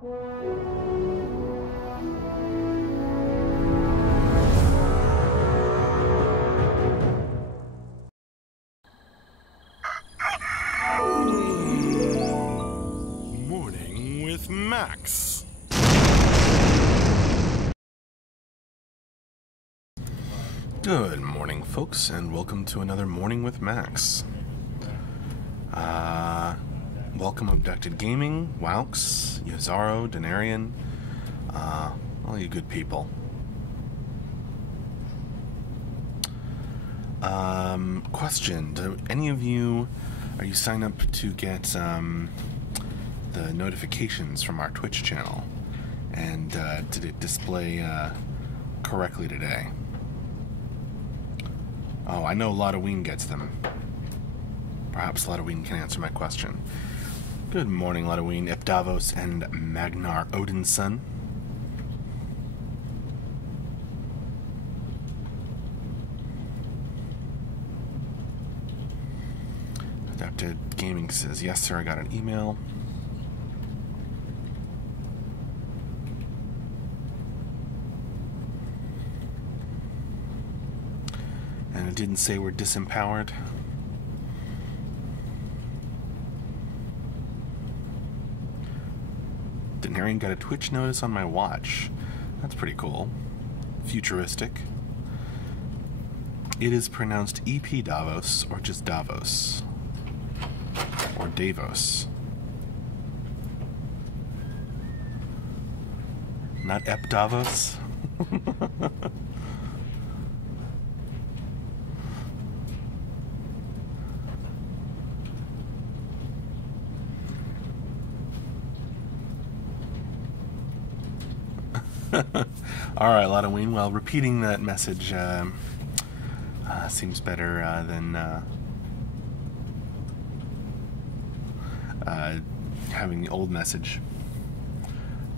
Morning with Max. Good morning, folks, and welcome to another Morning with Max. Welcome, Abducted Gaming, Waux, Yazaro, Denarian, all you good people. Question, do any of you, are you signed up to get the notifications from our Twitch channel? And did it display correctly today? Oh, I know Lotaween gets them. Perhaps Lotaween can answer my question. Good morning, Lotaween, Ipdavos, and Magnar Odinson. Adapted Gaming says, yes, sir, I got an email. And it didn't say we're disempowered. Denarian got a Twitch notice on my watch. That's pretty cool. Futuristic. It is pronounced EP Davos or just Davos. Or Davos. Not Ep Davos? Alright, Lotaween. Well, repeating that message seems better than having the old message.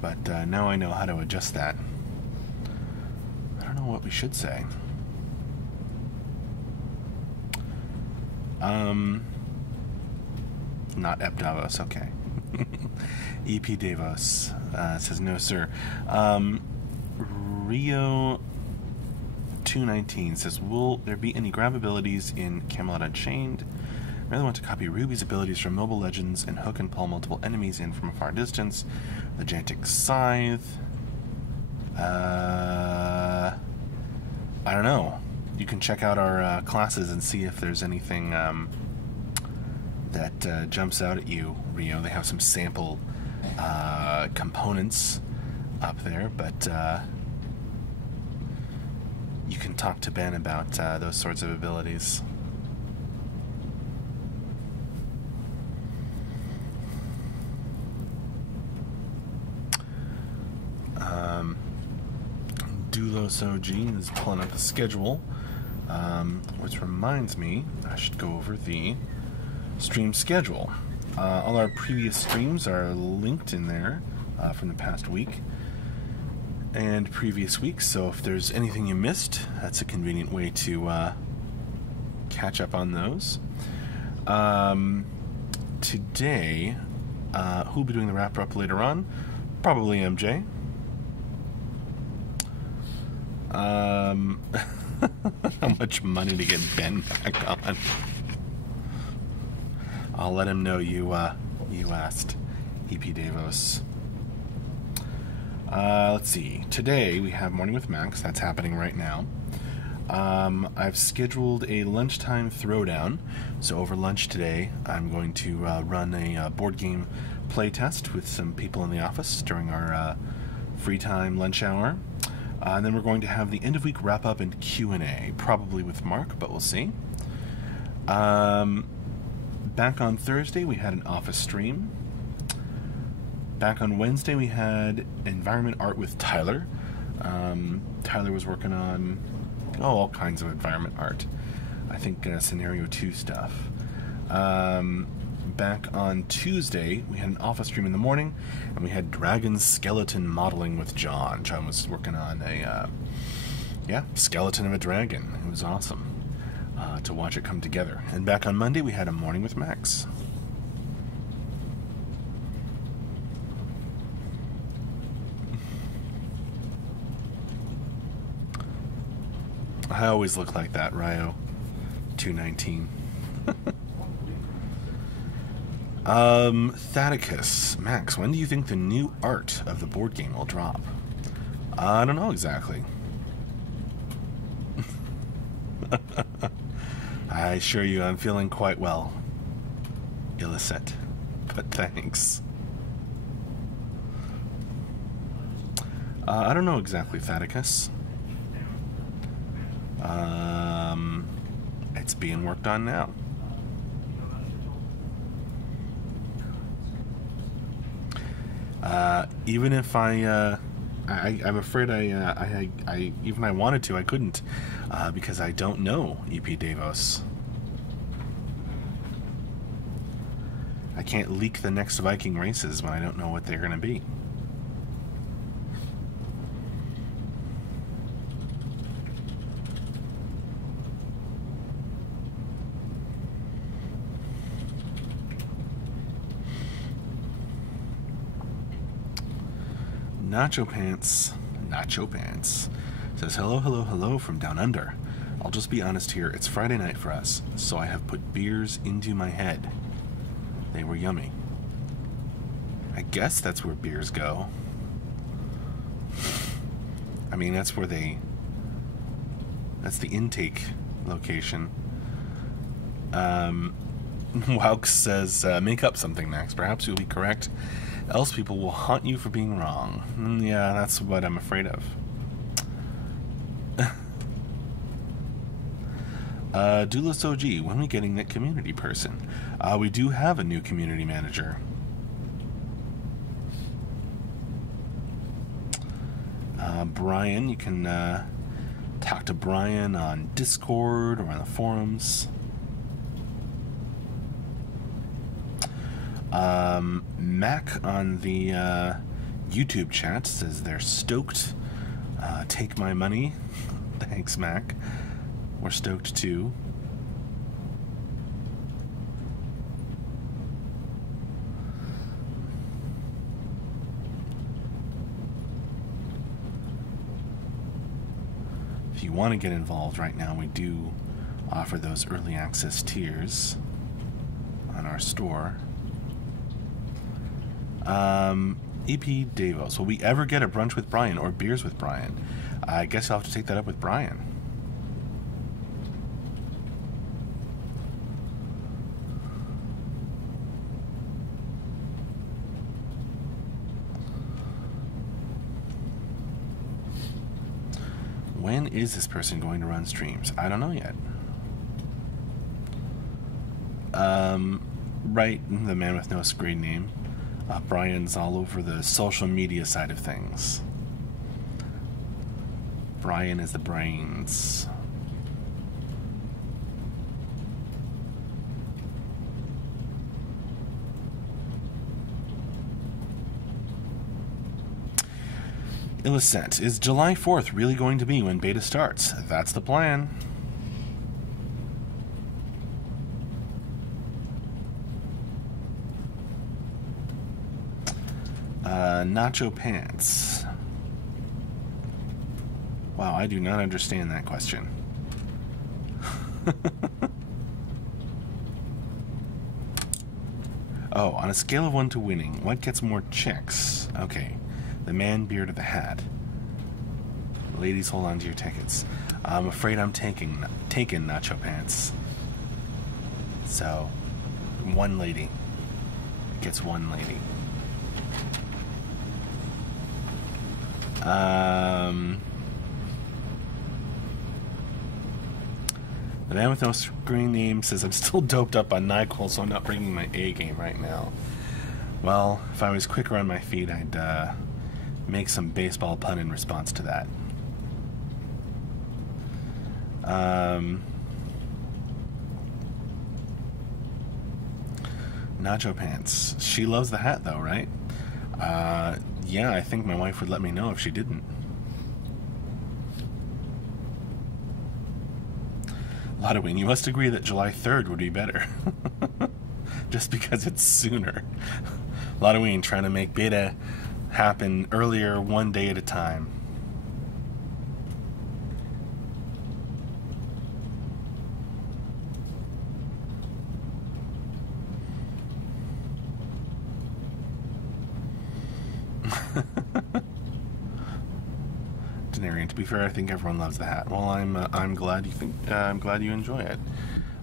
But now I know how to adjust that. I don't know what we should say. Not Ep Davos, okay. EP Davos says, no, sir. Rio 219 says, will there be any grab abilities in Camelot Unchained? I really want to copy Ruby's abilities from Mobile Legends and hook and pull multiple enemies in from a far distance. The Gigantic Scythe. I don't know. You can check out our classes and see if there's anything that jumps out at you, Rio. They have some sample components up there, but you can talk to Ben about those sorts of abilities. Doulos OG is pulling up the schedule, which reminds me I should go over the stream schedule. All our previous streams are linked in there from the past week and previous weeks, so if there's anything you missed, that's a convenient way to catch up on those. Today, who'll be doing the wrap-up later on? Probably MJ. How much money to get Ben back on? I'll let him know you asked, EP Davos. Let's see. Today we have Morning with Max. That's happening right now. I've scheduled a lunchtime throwdown. So over lunch today, I'm going to run a board game play test with some people in the office during our free time lunch hour. And then we're going to have the end of week wrap up and Q&A, probably with Mark, but we'll see. Back on Thursday, we had an office stream. Back on Wednesday, we had environment art with Tyler. Tyler was working on all kinds of environment art. I think Scenario 2 stuff. Back on Tuesday, we had an office stream in the morning, and we had dragon skeleton modeling with John. John was working on a skeleton of a dragon. It was awesome to watch it come together. And back on Monday, we had a Morning with Max. I always look like that, Ryo 219. Thaddeus, Max, when do you think the new art of the board game will drop? I don't know exactly. I assure you I'm feeling quite well. Illicit, but thanks. I don't know exactly, Thaddeus. It's being worked on now. Even if I'm afraid even I wanted to, I couldn't, because I don't know EP Davos. I can't leak the next Viking races when I don't know what they're going to be. Nacho Pants says, hello from down under. I'll just be honest here, it's Friday night for us, so I have put beers into my head. They were yummy. I guess that's where beers go. I mean, that's the intake location. Waux says, make up something, Max. Perhaps you'll be correct. Else people will haunt you for being wrong. Yeah, that's what I'm afraid of. Doulos OG, when are we getting that community person? We do have a new community manager. Brian, you can talk to Brian on Discord or on the forums. Mac on the YouTube chat says they're stoked. Take my money. Thanks, Mac. We're stoked too. If you want to get involved right now, we do offer those early access tiers on our store. EP Davos, will we ever get a brunch with Brian or beers with Brian? I guess I'll have to take that up with Brian. When is this person going to run streams? I don't know yet. Right, the man with no screen name. Brian's all over the social media side of things. Brian is the brains. Illicent, is July 4th really going to be when beta starts? That's the plan. Nacho Pants. Wow, I do not understand that question. Oh, on a scale of 1 to winning, what gets more chicks? Okay, the man, beard, or the hat? Ladies, hold on to your tickets. I'm afraid I'm taking Nacho Pants. So, one lady gets one lady. The man with no screen name says, I'm still doped up on NyQuil, so I'm not bringing my A game right now. Well, if I was quicker on my feet, I'd make some baseball pun in response to that. Nacho Pants. She loves the hat, though, right? Yeah, I think my wife would let me know if she didn't. Lodowing, you must agree that July 3rd would be better. Just because it's sooner. Lodowing trying to make beta happen earlier, one day at a time. Centenarian. To be fair, I think everyone loves the hat. Well, I'm glad you think. I'm glad you enjoy it.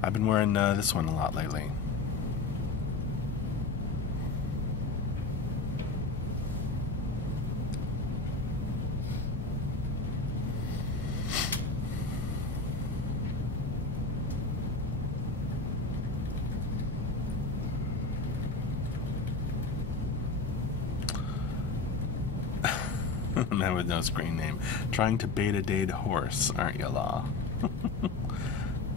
I've been wearing this one a lot lately. Man with no screen name. Trying to beta-date horse, aren't you, Law?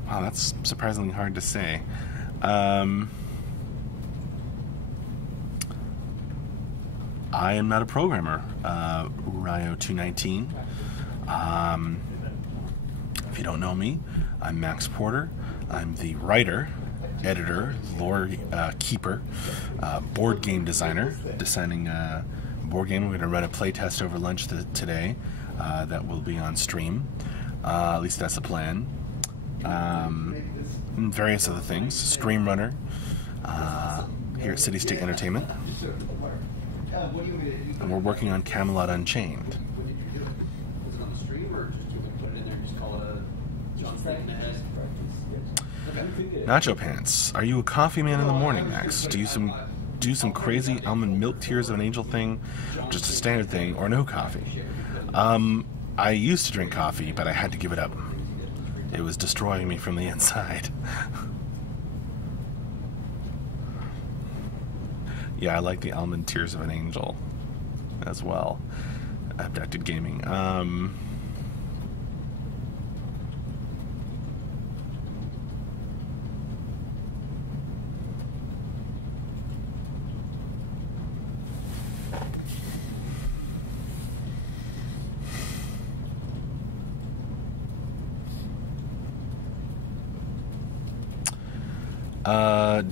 Wow, that's surprisingly hard to say. I am not a programmer, Ryo219. If you don't know me, I'm Max Porter. I'm the writer, editor, lore keeper, board game designer, designing board game. We're going to run a playtest over lunch today that will be on stream. At least that's the plan. And various other things. Stream runner here at City State Entertainment. And we're working on Camelot Unchained. Nacho Pants. Are you a coffee man in the morning, Max? Do you some crazy almond milk tears of an angel thing, just a standard thing, or no coffee? I used to drink coffee, but I had to give it up. It was destroying me from the inside. Yeah, I like the almond tears of an angel as well. Abducted Gaming.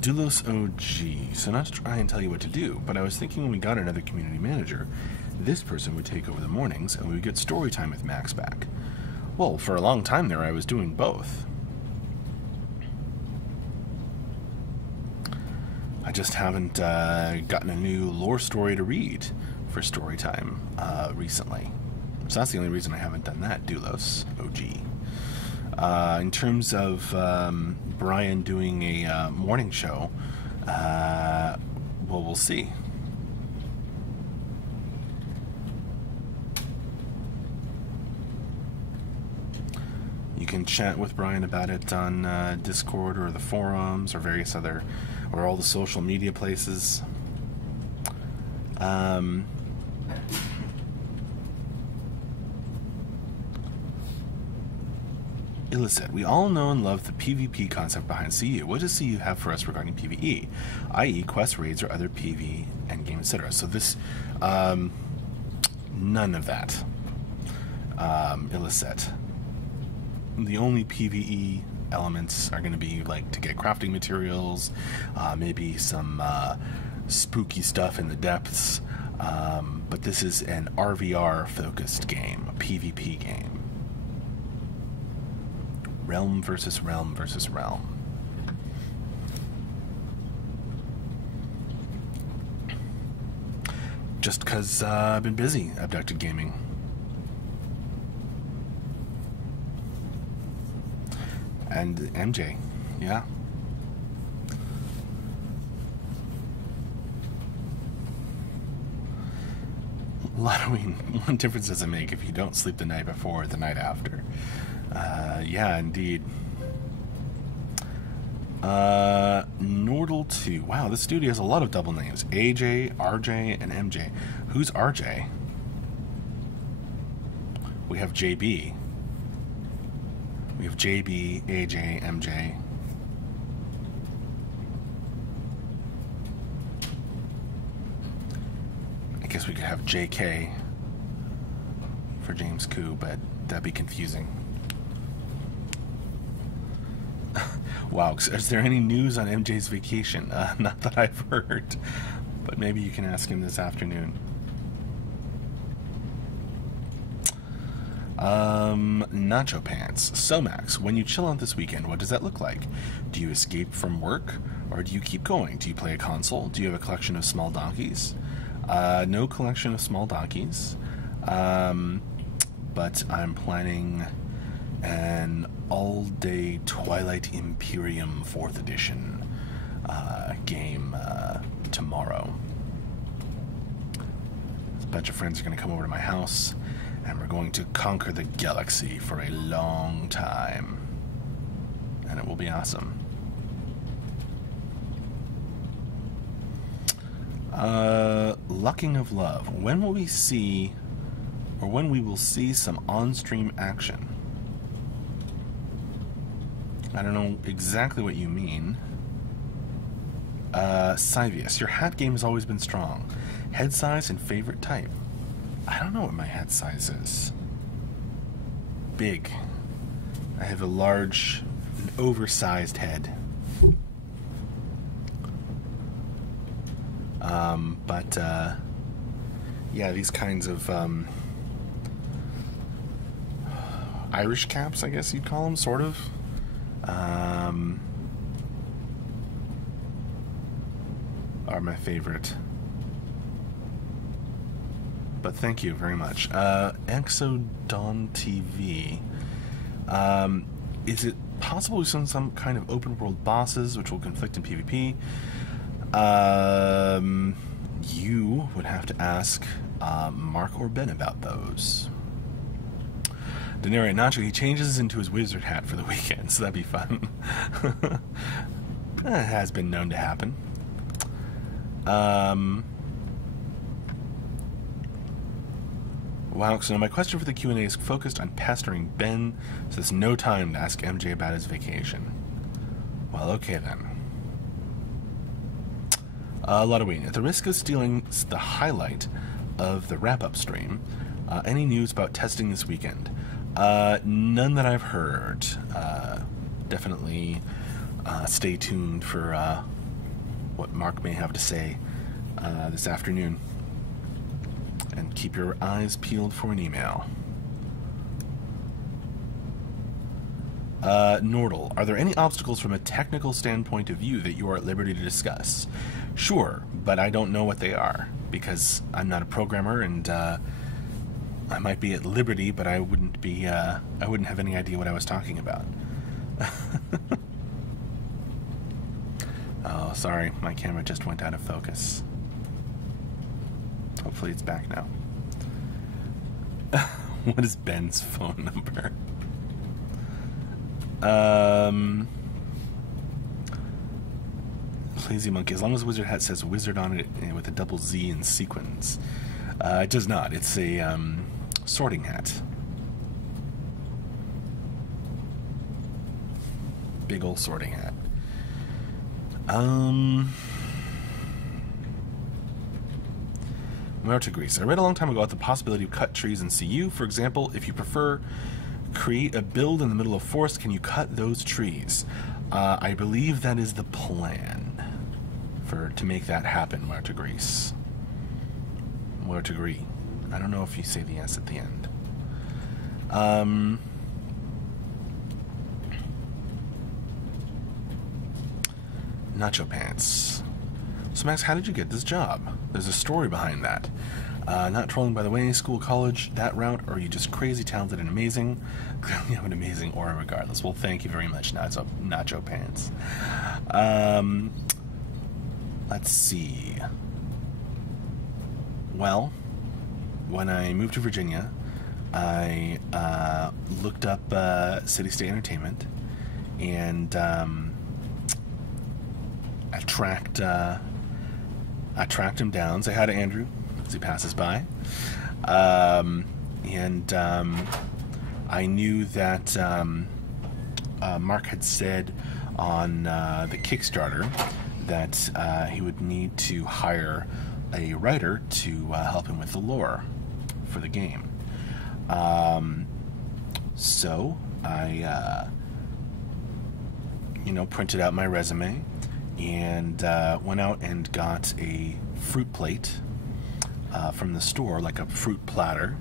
Doulos OG. So not to try and tell you what to do, but I was thinking when we got another community manager, this person would take over the mornings and we would get story time with Max back. Well, for a long time there I was doing both. I just haven't gotten a new lore story to read for story time recently. So that's the only reason I haven't done that, Doulos OG. In terms of Brian doing a morning show, well, we'll see. You can chat with Brian about it on Discord or the forums or various other, or all the social media places. Illicit. We all know and love the PvP concept behind CU. What does CU have for us regarding PvE? I.e. quest raids or other PV endgame, etc. So this, none of that. Illicit. The only PvE elements are going to be like to get crafting materials, maybe some spooky stuff in the depths, but this is an RVR focused game, a PvP game. Realm versus realm versus realm. Just because I've been busy, Abducted Gaming. And MJ, yeah. Halloween, what difference does it make if you don't sleep the night before or the night after? Yeah, indeed. Nordle2. Wow, this studio has a lot of double names. AJ, RJ, and MJ. Who's RJ? We have JB. We have JB, AJ, MJ. I guess we could have JK for James Koo, but that'd be confusing. Wow, is there any news on MJ's vacation? Not that I've heard, but maybe you can ask him this afternoon. Nacho Pants. So Max, when you chill out this weekend, what does that look like? Do you escape from work, or do you keep going? Do you play a console? Do you have a collection of small donkeys? No collection of small donkeys. but I'm planning an all-day Twilight Imperium 4th Edition game tomorrow. A bunch of friends are going to come over to my house, and we're going to conquer the galaxy for a long time. And it will be awesome. Lucking of Love. When will we see, or when we will see some on-stream action? I don't know exactly what you mean. Sivius, your hat game has always been strong. Head size and favorite type. I don't know what my head size is. Big. I have a large, oversized head. Yeah, these kinds of Irish caps, I guess you'd call them, sort of. Are my favorite. But thank you very much. Exodon TV. Is it possible to send some kind of open world bosses which will conflict in PvP? You would have to ask Mark or Ben about those. Daenerys Nacho, he changes into his wizard hat for the weekend, so that'd be fun. It has been known to happen. Wow, so my question for the Q&A is focused on pestering Ben, so there's no time to ask MJ about his vacation. Well, okay then. A lot of waiting. At the risk of stealing the highlight of the wrap-up stream, any news about testing this weekend? None that I've heard. Definitely stay tuned for what Mark may have to say this afternoon. And keep your eyes peeled for an email. Nordal, are there any obstacles from a technical standpoint of view that you are at liberty to discuss? Sure, but I don't know what they are, because I'm not a programmer, and I might be at liberty, but I wouldn't be, I wouldn't have any idea what I was talking about. Oh, sorry, my camera just went out of focus. Hopefully it's back now. What is Ben's phone number? Lazy Monkey, as long as Wizard Hat says Wizard on it with a double Z in sequins. It does not. It's a sorting hat. Big old sorting hat. Motor Grease. I read a long time ago about the possibility of cut trees in CU. For example, if you prefer create a build in the middle of forest, can you cut those trees? I believe that is the plan to make that happen, Motor Grease. Motor Grease. I don't know if you say the S at the end. Nacho Pants. So Max, how did you get this job? There's a story behind that. Not trolling, by the way, school, college, that route, or are you just crazy talented and amazing? You have an amazing aura regardless. Well, thank you very much, Nacho Pants. Let's see. Well, when I moved to Virginia, I looked up City State Entertainment, and I tracked him down. Say hi to Andrew as he passes by. I knew that Mark had said on the Kickstarter that he would need to hire a writer to help him with the lore for the game. So I, printed out my resume and went out and got a fruit plate from the store, like a fruit platter.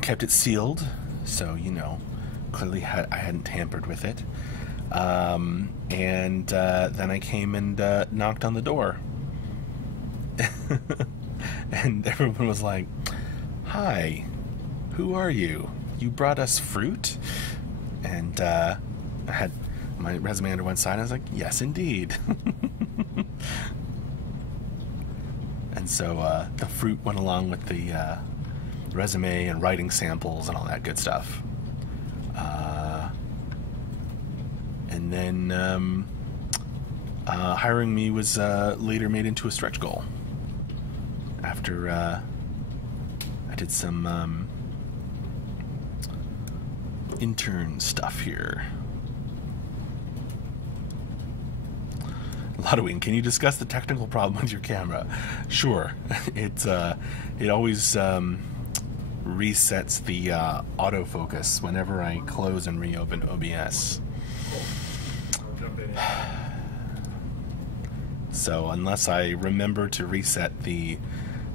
Kept it sealed, so clearly I hadn't tampered with it. And then I came and knocked on the door, and everyone was like, "Hi, Who are you? You brought us fruit? And I had my resume under one side, and I was like, yes, indeed. And so the fruit went along with the resume and writing samples and all that good stuff. And then hiring me was later made into a stretch goal. After I did some intern stuff here. Ludwig, can you discuss the technical problem with your camera? Sure. It always resets the autofocus whenever I close and reopen OBS. So unless I remember to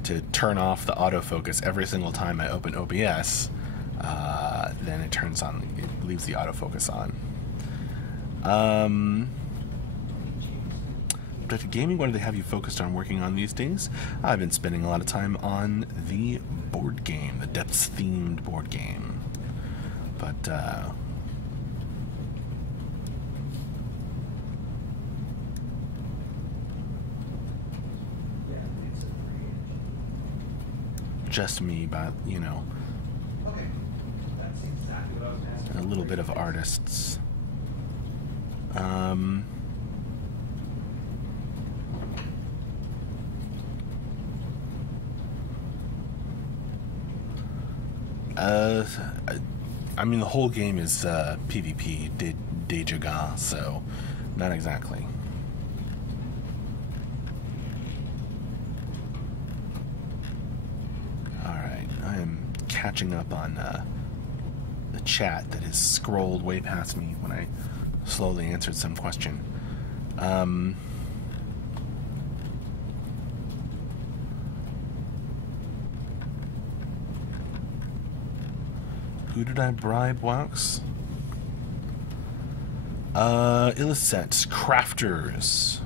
to turn off the autofocus every single time I open OBS, then it leaves the autofocus on. Objective Gaming, what do they have you focused on working on these days? I've been spending a lot of time on the board game, the depths-themed board game. But, just me, but, you know, a little bit of artists. I mean, the whole game is PvP, Dejaga, so not exactly. Alright, I am catching up on the chat that has scrolled way past me when I slowly answered some question. Who did I bribe, Wax? Illicet. Crafters.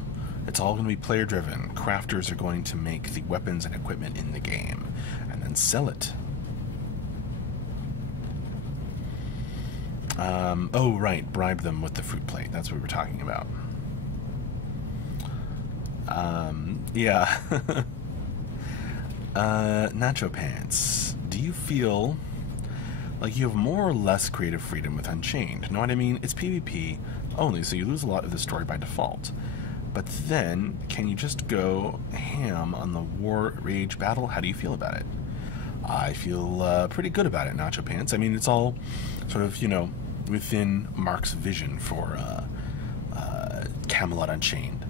It's all going to be player driven. Crafters are going to make the weapons and equipment in the game and then sell it. Oh, right. Bribe them with the fruit plate. That's what we were talking about. Yeah. Nacho Pants. Do you feel like you have more or less creative freedom with Unchained? Know what I mean? It's PvP only, so you lose a lot of the story by default. But then, can you just go ham on the War Rage battle? How do you feel about it? I feel pretty good about it, Nacho Pants. I mean, it's all sort of, you know, within Mark's vision for Camelot Unchained.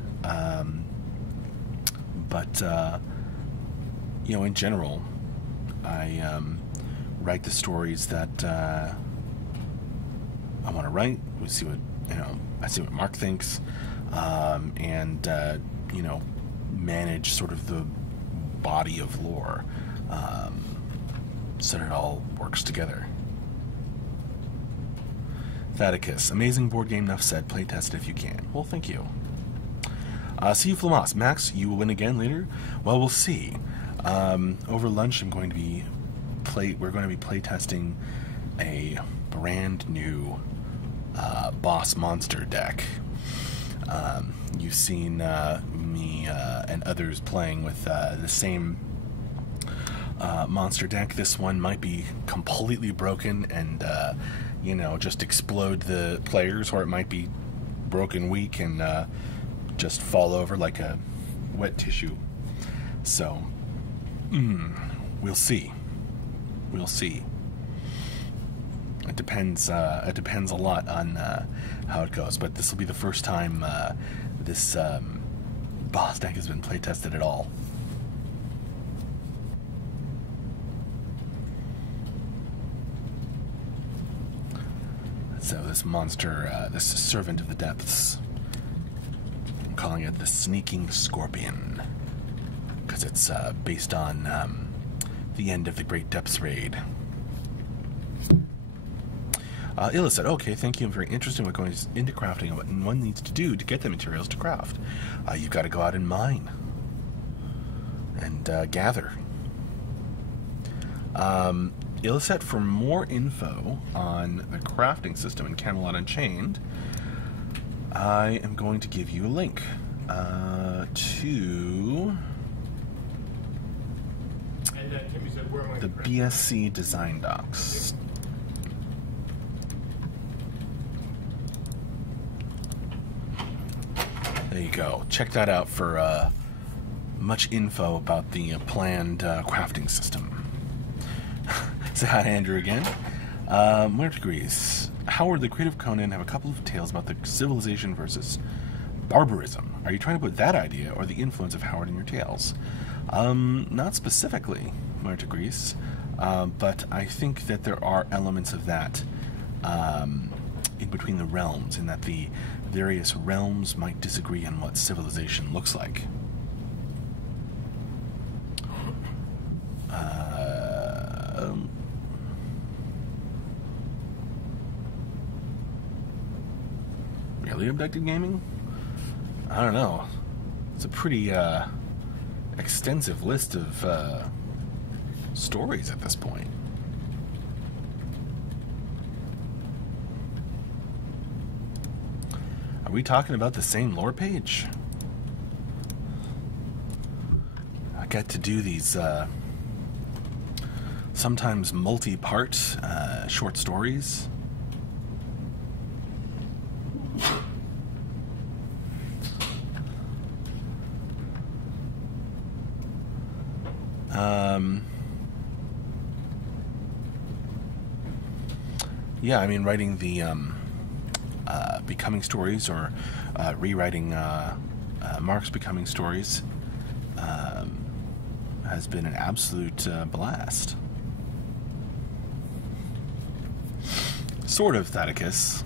But you know, in general, I write the stories that I want to write. We see what, you know, I see what Mark thinks, and you know, manage sort of the body of lore, so that it all works together. Thaddeus, amazing board game, enough said. Play test it if you can. Well, thank you. See you, Flamas. Max, you will win again later? Well, we'll see. Over lunch, we're going to be play testing a brand new boss monster deck. You've seen me and others playing with the same monster deck. This one might be completely broken and you know, just explode the players, or it might be broken weak and just fall over like a wet tissue. So we'll see. We'll see. It depends a lot on how it goes, but this will be the first time this boss deck has been play tested at all. So this monster, this servant of the depths, I'm calling it the Sneaking Scorpion, because it's based on the end of the Great Depths Raid. Illa said, okay, thank you. I'm very interested in what going into crafting and what one needs to do to get the materials to craft. You've got to go out and mine and gather. Illicet, for more info on the crafting system in Camelot Unchained, I am going to give you a link to the BSC design docs. There you go. Check that out for much info about the planned crafting system. Say hi to Andrew again. More degrees. Howard, the creative Conan, have a couple of tales about the civilization versus barbarism. Are you trying to put that idea or the influence of Howard in your tales? Not specifically, More degrees, but I think that there are elements of that in between the realms, in that the various realms might disagree on what civilization looks like. Really abducted gaming? I don't know. It's a pretty extensive list of stories at this point. Are we talking about the same lore page? I get to do these sometimes multi-part short stories. Yeah, I mean, writing the Becoming stories, or rewriting Mark's Becoming stories has been an absolute blast. Sort of Thaddeus.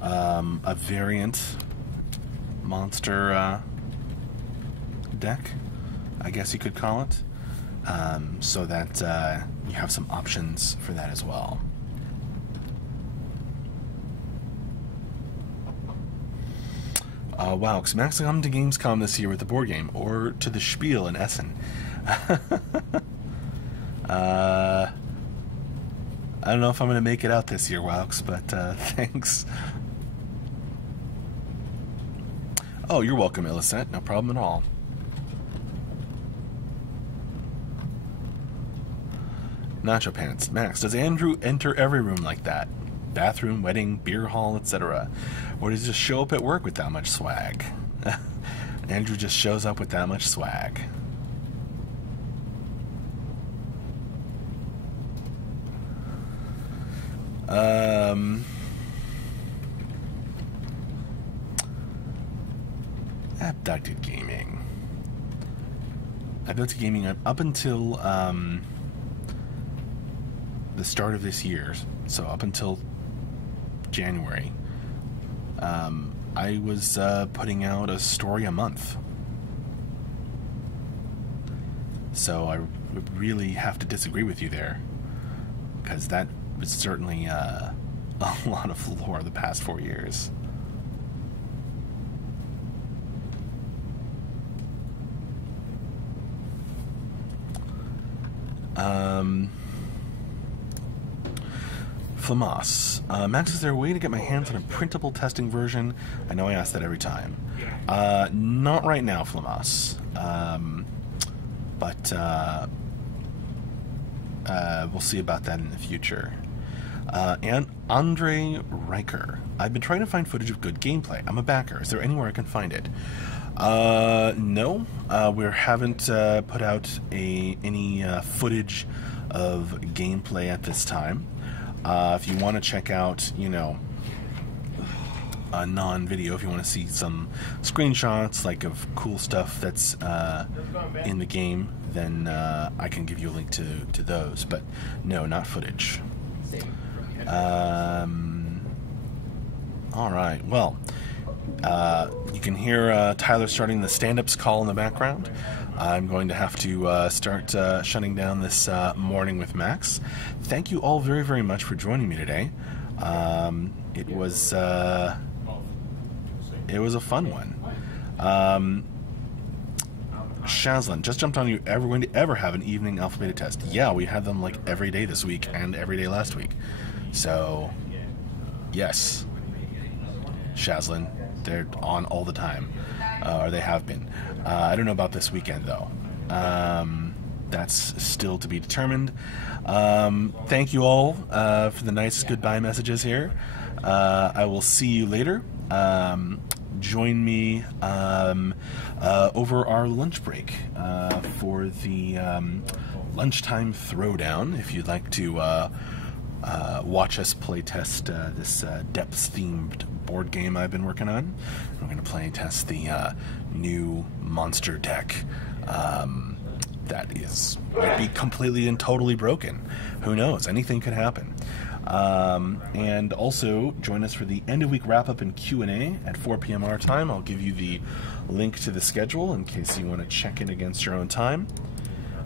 A variant monster deck, I guess you could call it, so that you have some options for that as well. Wow, because Max, come to Gamescom this year with the board game, or to the Spiel in Essen. I don't know if I'm going to make it out this year, Waux, but thanks. Oh, you're welcome, Illicet. No problem at all. Nacho Pants. Max, does Andrew enter every room like that? Bathroom, wedding, beer hall, etc. Or does he just show up at work with that much swag? Andrew just shows up with that much swag. Abducted gaming. Abducted gaming up until the start of this year, so up until January, I was putting out a story a month. So I would really have to disagree with you there, because that was certainly a lot of lore the past 4 years. Flamas. Max, is there a way to get my hands on a printable testing version? I know I ask that every time. Not right now, Flamas. But we'll see about that in the future. And Andre Riker. I've been trying to find footage of good gameplay. I'm a backer. Is there anywhere I can find it? No. We haven't put out any footage of gameplay at this time. If you want to check out, you know, a non-video, if you want to see some screenshots, like, of cool stuff that's in the game, then I can give you a link to those. But no, not footage. Alright, well, you can hear Tyler starting the stand-ups call in the background. I'm going to have to start shutting down this morning with Max. Thank you all very, very much for joining me today. It was a fun one. Shazlin, just jumped on. You ever going to ever have an evening alpha beta test? Yeah, we had them like every day this week and every day last week. So, yes, Shazlin, they're on all the time, or they have been. I don't know about this weekend though. That's still to be determined. Thank you all for the nice goodbye messages here. I will see you later. Join me over our lunch break for the lunchtime throwdown. If you'd like to watch us play test this depths-themed board game I've been working on, we're going to play test the new monster deck. That might be completely and totally broken. Who knows? Anything could happen. And also join us for the end of week wrap up and Q&A at 4 p.m. our time. I'll give you the link to the schedule in case you want to check it against your own time.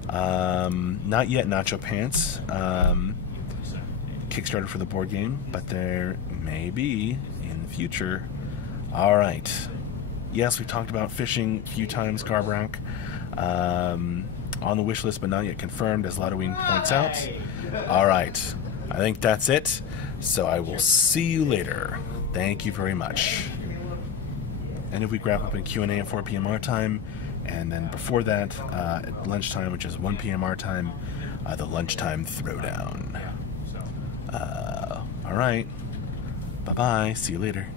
Not yet Nacho Pants Kickstarter for the board game, but there may be in the future. All right. Yes, we talked about fishing a few times, Carbrank. On the wish list, but not yet confirmed, as Ladoween points out. All right. I think that's it. So I will see you later. Thank you very much. End of week wrap up and Q&A at 4 p.m. our time. And then before that, at lunchtime, which is 1 p.m. our time, the lunchtime throwdown. All right. Bye-bye. See you later.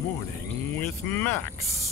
Morning with Max.